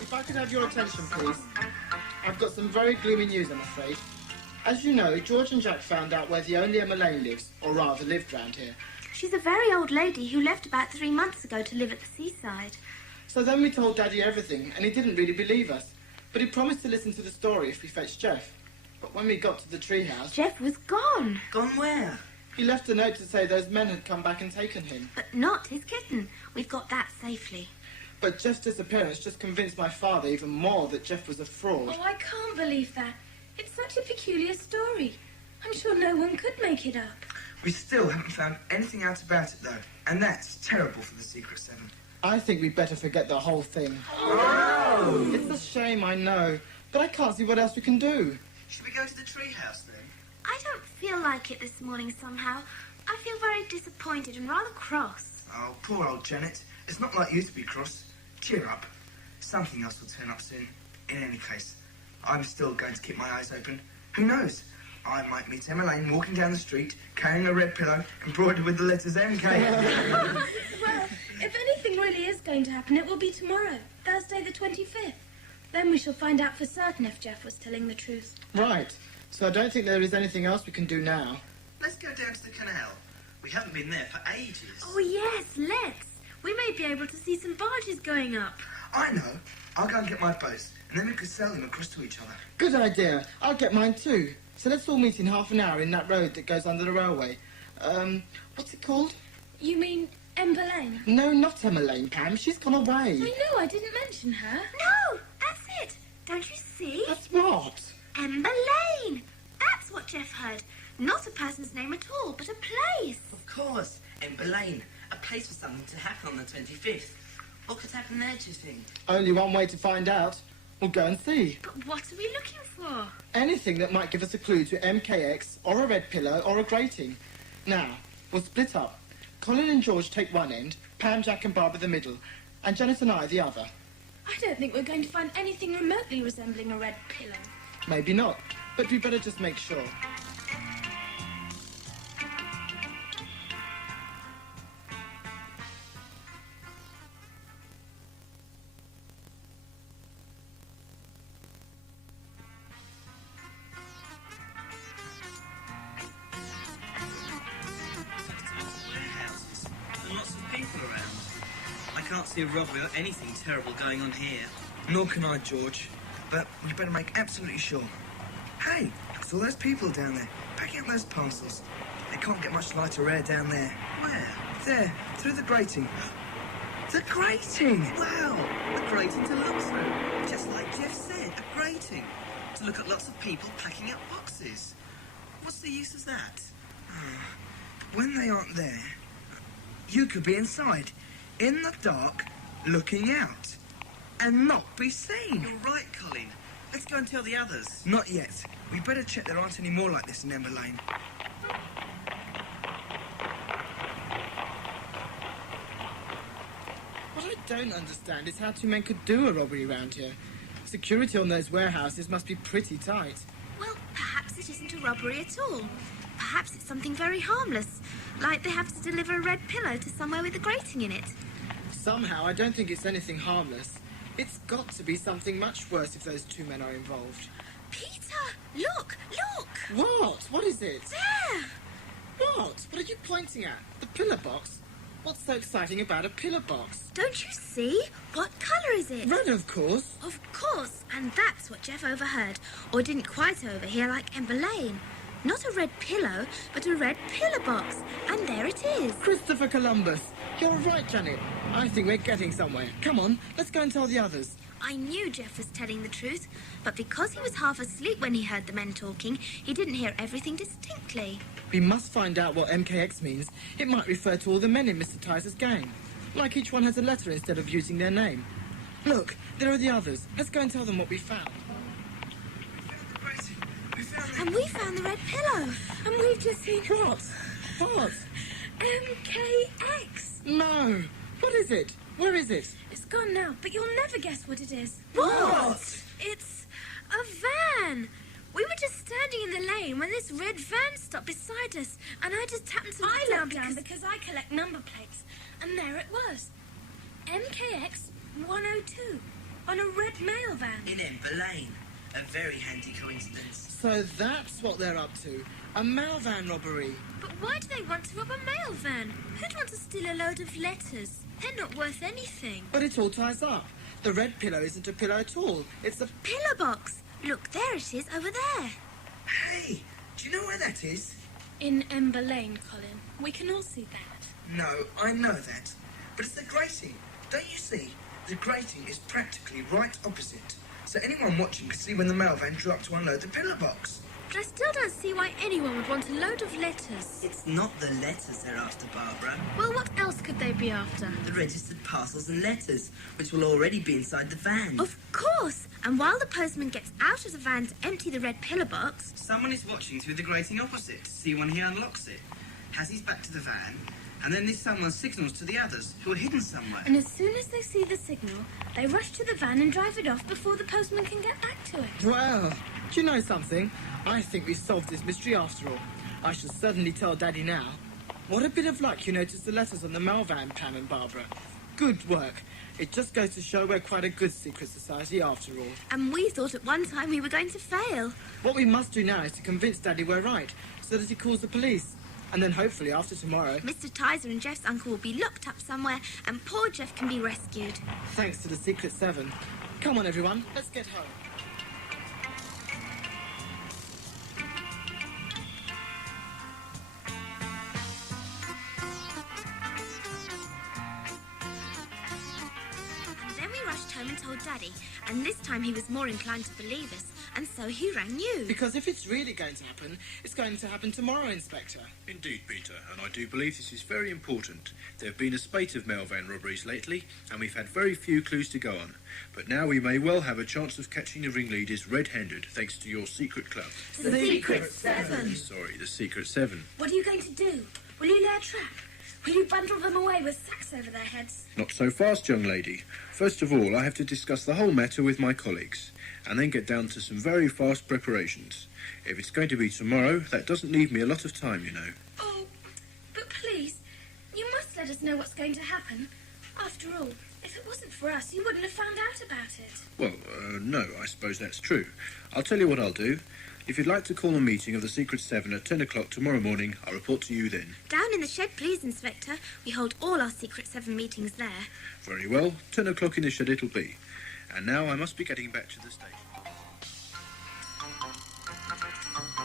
If I could have your attention, please. I've got some very gloomy news, I'm afraid. As you know, George and Jack found out where the only Emma Lane lives, or rather lived round here. She's a very old lady who left about 3 months ago to live at the seaside. So then we told Daddy everything, and he didn't really believe us. But he promised to listen to the story if we fetched Jeff. But when we got to the treehouse... Jeff was gone. Gone where? He left a note to say those men had come back and taken him. But not his kitten. We've got that safely. But Jeff's disappearance just convinced my father even more that Jeff was a fraud. Oh, I can't believe that. It's such a peculiar story. I'm sure no one could make it up. We still haven't found anything out about it, though. And that's terrible for the Secret Seven. I think we'd better forget the whole thing. Oh! It's a shame, I know. But I can't see what else we can do. Should we go to the treehouse then? I don't feel like it this morning somehow. I feel very disappointed and rather cross. Oh, poor old Janet. It's not like you to be cross. Cheer up. Something else will turn up soon. In any case, I'm still going to keep my eyes open. Who knows? I might meet Emma Lane walking down the street, carrying a red pillow embroidered with the letters MK. Well, if anything really is going to happen, it will be tomorrow, Thursday the 25th. Then we shall find out for certain if Jeff was telling the truth. Right. So I don't think there is anything else we can do now. Let's go down to the canal. We haven't been there for ages. Oh, yes, let's. We may be able to see some barges going up. I know. I'll go and get my boats, and then we could sail them across to each other. Good idea. I'll get mine too. So let's all meet in half an hour in that road that goes under the railway. What's it called? You mean Ember Lane? No, not Emma Lane, Pam. She's gone away. I know, I didn't mention her. No, that's it. Don't you see? That's what? Ember Lane. That's what Jeff heard. Not a person's name at all, but a place. Of course, Ember Lane. A place for something to happen on the 25th. What could happen there, do you think? Only one way to find out. We'll go and see. But what are we looking for? Anything that might give us a clue to MKX, or a red pillow, or a grating. Now, we'll split up. Colin and George take one end, Pam, Jack and Barbara the middle, and Janet and I the other. I don't think we're going to find anything remotely resembling a red pillow. Maybe not, but we better just make sure. I can't see a robbery or anything terrible going on here. Nor can I, George. But we better make absolutely sure. Hey, look at all those people down there, packing up those parcels. They can't get much lighter air down there. Where? There, through the grating. The grating! Wow, a grating to look through. Just like Jeff said, a grating. To look at lots of people packing up boxes. What's the use of that? When they aren't there, you could be inside, in the dark, looking out, and not be seen. You're right, Colin. Let's go and tell the others. Not yet. We better check there aren't any more like this in Ember Lane. What I don't understand is how two men could do a robbery around here. Security on those warehouses must be pretty tight. Well, perhaps it isn't a robbery at all. Perhaps it's something very harmless, like they have to deliver a red pillow to somewhere with a grating in it. Somehow, I don't think it's anything harmless. It's got to be something much worse if those two men are involved. Peter, look, look! What? What is it? There! What? What are you pointing at? The pillar box? What's so exciting about a pillar box? Don't you see? What colour is it? Red, of course. Of course, and that's what Jeff overheard, or didn't quite overhear like Ember Lane. Not a red pillow, but a red pillar box. And there it is. Christopher Columbus. You're right, Janet. I think we're getting somewhere. Come on, let's go and tell the others. I knew Jeff was telling the truth, but because he was half asleep when he heard the men talking, he didn't hear everything distinctly. We must find out what MKX means. It might refer to all the men in Mr. Tyser's gang. Like each one has a letter instead of using their name. Look, there are the others. Let's go and tell them what we found. And we found the red pillow. And we've just seen... What? What? MKX. No. What is it? Where is it? It's gone now, but you'll never guess what it is. What? It's a van. We were just standing in the lane when this red van stopped beside us, and I just happened to look down because I collect number plates, and there it was. MKX 102 on a red mail van. In Ember Lane. A very handy coincidence. So that's what they're up to. A mail van robbery. But why do they want to rob a mail van? Who'd want to steal a load of letters? They're not worth anything. But it all ties up. The red pillow isn't a pillow at all. It's a... Pillar box. Look, there it is, over there. Hey, do you know where that is? In Ember Lane, Colin. We can all see that. No, I know that. But it's the grating. Don't you see? The grating is practically right opposite. So anyone watching could see when the mail van drew up to unload the pillar box. But I still don't see why anyone would want a load of letters. It's not the letters they're after, Barbara. Well, what else could they be after? The registered parcels and letters, which will already be inside the van. Of course. And while the postman gets out of the van to empty the red pillar box... Someone is watching through the grating opposite to see when he unlocks it. Has his back to the van, and then this someone signals to the others, who are hidden somewhere. And as soon as they see the signal, they rush to the van and drive it off before the postman can get back to it. Well, do you know something? I think we've solved this mystery after all. I shall certainly tell Daddy now. What a bit of luck you noticed the letters on the mail van, Pam and Barbara. Good work. It just goes to show we're quite a good secret society after all. And we thought at one time we were going to fail. What we must do now is to convince Daddy we're right, so that he calls the police. And then hopefully after tomorrow... Mr. Tyser and Jeff's uncle will be locked up somewhere, and poor Jeff can be rescued. Thanks to the Secret Seven. Come on, everyone. Let's get home. Then we rushed home and told Daddy, and this time he was more inclined to believe us, and so he rang you. Because if it's really going to happen, it's going to happen tomorrow, Inspector. Indeed, Peter, and I do believe this is very important. There have been a spate of mail van robberies lately, and we've had very few clues to go on. But now we may well have a chance of catching the ringleaders red-handed, thanks to your secret club. The Secret Seven. Sorry, the Secret Seven. What are you going to do? Will you lay a trap? Will you bundle them away with sacks over their heads? Not so fast, young lady. First of all, I have to discuss the whole matter with my colleagues, and then get down to some very fast preparations. If it's going to be tomorrow, that doesn't leave me a lot of time, you know. Oh, but please, you must let us know what's going to happen. After all, if it wasn't for us, you wouldn't have found out about it. Well, no, I suppose that's true. I'll tell you what I'll do. If you'd like to call a meeting of the Secret Seven at 10 o'clock tomorrow morning, I'll report to you then. Down in the shed, please, Inspector. We hold all our Secret Seven meetings there. Very well. 10 o'clock in the shed it'll be. And now I must be getting back to the station.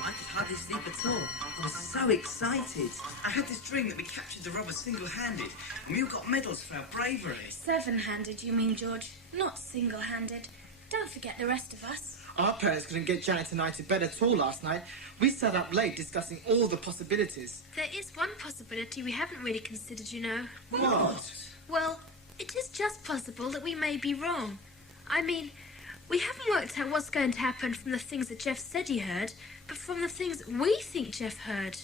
I could hardly sleep at all. I was so excited. I had this dream that we captured the robbers single-handed, and we all got medals for our bravery. Seven-handed, you mean, George? Not single-handed. Don't forget the rest of us. Our parents couldn't get Janet and I to bed at all last night. We sat up late discussing all the possibilities. There is one possibility we haven't really considered, you know. What? Well, it is just possible that we may be wrong. I mean, we haven't worked out what's going to happen from the things that Jeff said he heard, but from the things we think Jeff heard.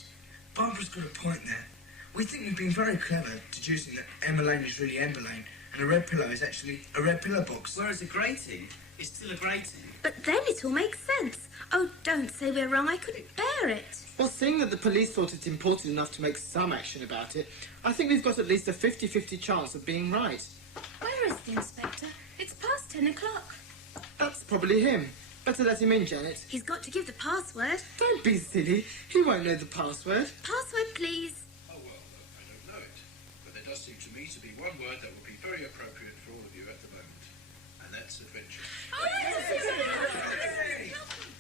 Barbara's got a point there. We think we've been very clever deducing that Emma Lane is really Ember Lane, and a red pillow is actually a red pillar box. Whereas a grating is still a grating. But then it all makes sense. Oh, don't say we're wrong. I couldn't bear it. Well, seeing that the police thought it important enough to make some action about it, I think we've got at least a 50-50 chance of being right. Where is the Inspector? It's past 10 o'clock. That's probably him. Better let him in, Janet. He's got to give the password. Don't be silly. He won't know the password. Password, please. Oh, well, I don't know it. But there does seem to me to be one word that would be very appropriate for all of you at the moment. And that's adventure. Oh,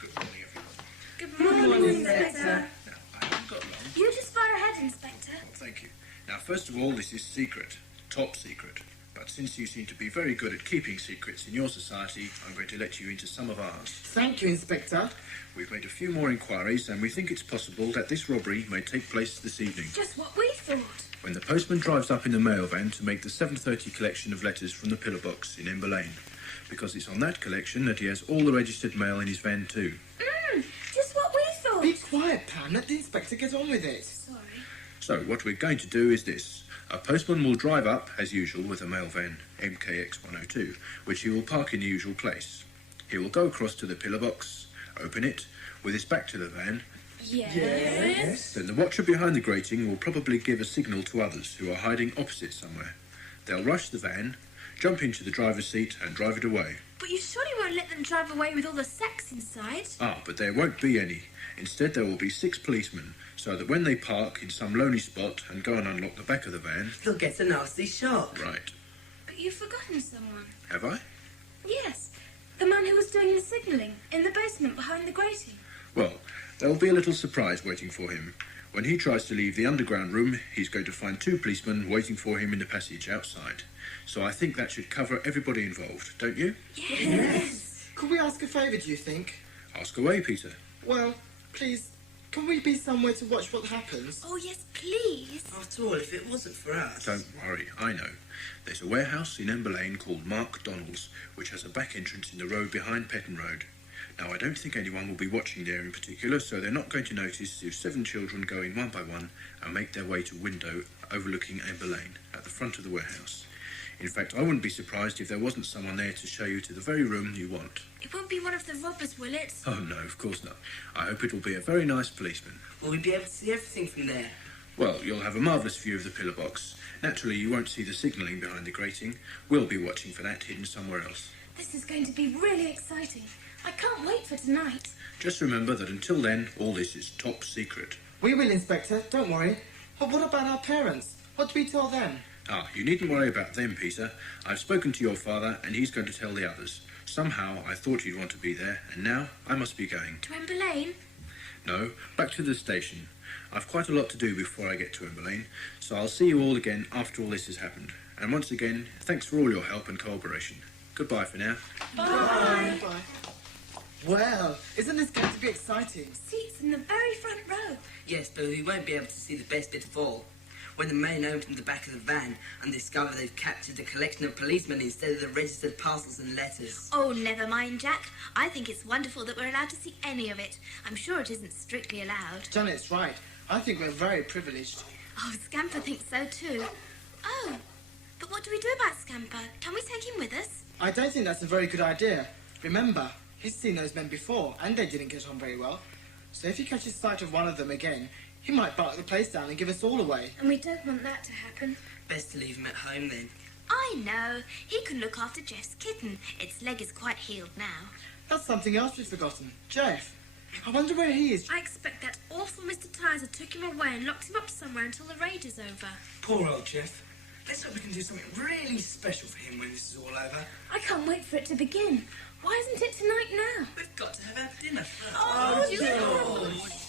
Good morning, everyone. Good morning, Inspector. Now, I haven't got long. You just fire ahead, Inspector. Thank you. Now, first of all, this is secret. Top secret. But since you seem to be very good at keeping secrets in your society, I'm going to let you into some of ours. Thank you, Inspector. We've made a few more inquiries, and we think it's possible that this robbery may take place this evening. Just what we thought. When the postman drives up in the mail van to make the 7:30 collection of letters from the pillar box in Ember Lane. Because it's on that collection that he has all the registered mail in his van too. Just what we thought. Be quiet, Pam. Let the Inspector get on with it. Sorry. So, what we're going to do is this. A postman will drive up, as usual, with a mail van, MKX 102, which he will park in the usual place. He will go across to the pillar box, open it, with his back to the van. Yes. Then the watcher behind the grating will probably give a signal to others who are hiding opposite somewhere. They'll rush the van, jump into the driver's seat and drive it away. But you surely won't let them drive away with all the sacks inside? Ah, but there won't be any. Instead, there will be 6 policemen, so that when they park in some lonely spot and go and unlock the back of the van... They'll get a nasty shock. Right. But you've forgotten someone. Have I? Yes. The man who was doing the signalling in the basement behind the grating. Well, there will be a little surprise waiting for him. When he tries to leave the underground room, he's going to find 2 policemen waiting for him in the passage outside. So I think that should cover everybody involved, don't you? Yes. Could we ask a favour, do you think? Ask away, Peter. Well, please, can we be somewhere to watch what happens? Oh, yes, please. After all, if it wasn't for us... Don't worry, I know. There's a warehouse in Ember Lane called Mark Donald's, which has a back entrance in the road behind Petton Road. Now, I don't think anyone will be watching there in particular, so they're not going to notice if 7 children go in one by one and make their way to a window overlooking Ember Lane at the front of the warehouse. In fact, I wouldn't be surprised if there wasn't someone there to show you to the very room you want. It won't be one of the robbers, will it? Oh, no, of course not. I hope it will be a very nice policeman. Will we be able to see everything from there? Well, you'll have a marvellous view of the pillar box. Naturally, you won't see the signalling behind the grating. We'll be watching for that hidden somewhere else. This is going to be really exciting. I can't wait for tonight. Just remember that until then, all this is top secret. We will, Inspector, don't worry. But what about our parents? What do we tell them? Ah, you needn't worry about them, Peter. I've spoken to your father, and he's going to tell the others. Somehow, I thought you'd want to be there, and now I must be going. To Ember Lane? No, back to the station. I've quite a lot to do before I get to Ember Lane, so I'll see you all again after all this has happened. And once again, thanks for all your help and cooperation. Goodbye for now. Bye. Bye. Well, isn't this going to be exciting? Seats in the very front row. Yes, but we won't be able to see the best bit of all. When the men open the back of the van and discover they've captured a collection of policemen instead of the registered parcels and letters. Oh, never mind, Jack. I think it's wonderful that we're allowed to see any of it. I'm sure it isn't strictly allowed. Janet's right. I think we're very privileged. Oh, Scamper thinks so too. Oh, but what do we do about Scamper? Can we take him with us? I don't think that's a very good idea. Remember, he's seen those men before, and they didn't get on very well. So if he catches sight of one of them again, he might bark the place down and give us all away. And we don't want that to happen. Best to leave him at home then. I know. He can look after Jeff's kitten. Its leg is quite healed now. That's something else we've forgotten. Jeff. I wonder where he is. I expect that awful Mr. Tizer took him away and locked him up somewhere until the raid is over. Poor old Jeff. Let's hope we can do something really special for him when this is all over. I can't wait for it to begin. Why isn't it tonight now? We've got to have our dinner first. Oh, George!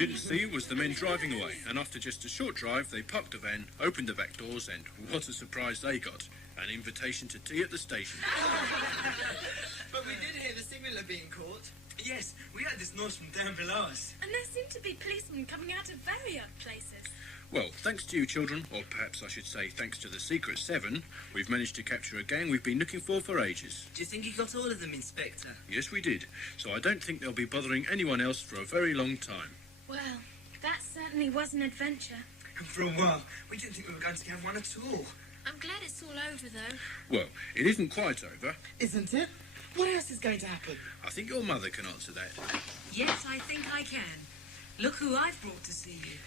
you didn't see was the men driving away, and after just a short drive, they parked the van, opened the back doors, and what a surprise they got. An invitation to tea at the station. But we did hear the signaller being caught. Yes, we heard this noise from down below us. And there seem to be policemen coming out of very odd places. Well, thanks to you children, or perhaps I should say thanks to the Secret Seven, we've managed to capture a gang we've been looking for ages. Do you think you got all of them, Inspector? Yes, we did. So I don't think they'll be bothering anyone else for a very long time. Well, that certainly was an adventure. And for a while, we didn't think we were going to have one at all. I'm glad it's all over, though. Well, it isn't quite over. Isn't it? What else is going to happen? I think your mother can answer that. Yes, I think I can. Look who I've brought to see you.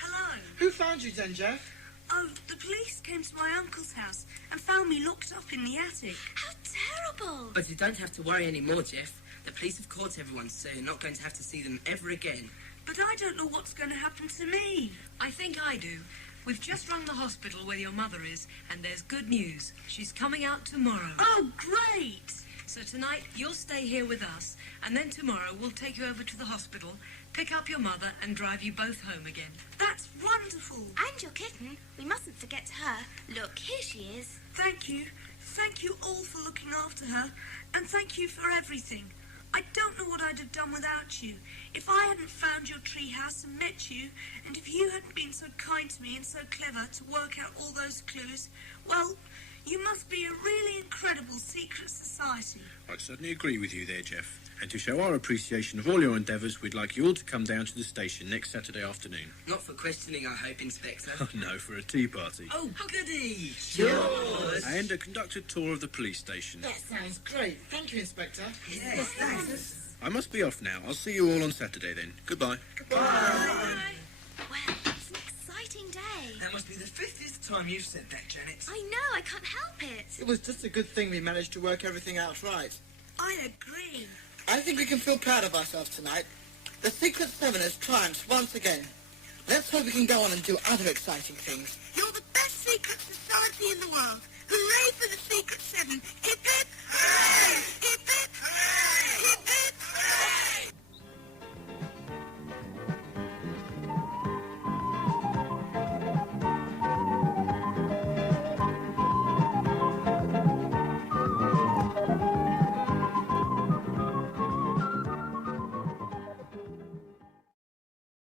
Hello. Who found you then, Jeff? Oh, the police came to my uncle's house and found me locked up in the attic. How terrible! But you don't have to worry anymore, Jeff. The police have caught everyone, so you're not going to have to see them ever again. But I don't know what's going to happen to me. I think I do. We've just rung the hospital where your mother is, and there's good news. She's coming out tomorrow. Oh, great! So tonight, you'll stay here with us, and then tomorrow we'll take you over to the hospital, pick up your mother, and drive you both home again. That's wonderful. And your kitten. We mustn't forget her. Look, here she is. Thank you. Thank you all for looking after her, and thank you for everything. I don't know what I'd have done without you. If I hadn't found your treehouse and met you, and if you hadn't been so kind to me and so clever to work out all those clues, well, you must be a really incredible secret society. I certainly agree with you there, Jeff. And to show our appreciation of all your endeavours, we'd like you all to come down to the station next Saturday afternoon. Not for questioning, I hope, Inspector. Oh, no, for a tea party. Oh, goody! Yours! And a conducted tour of the police station. That sounds great. Thank you, Inspector. Yes, thanks. I must be off now. I'll see you all on Saturday then. Goodbye. Bye. Well, it's an exciting day. That must be the 50th time you've said that, Janet. I know, I can't help it. It was just a good thing we managed to work everything out right. I agree. I think we can feel proud of ourselves tonight. The Secret Seven has triumphed once again. Let's hope we can go on and do other exciting things. You're the best secret society in the world. Hooray for the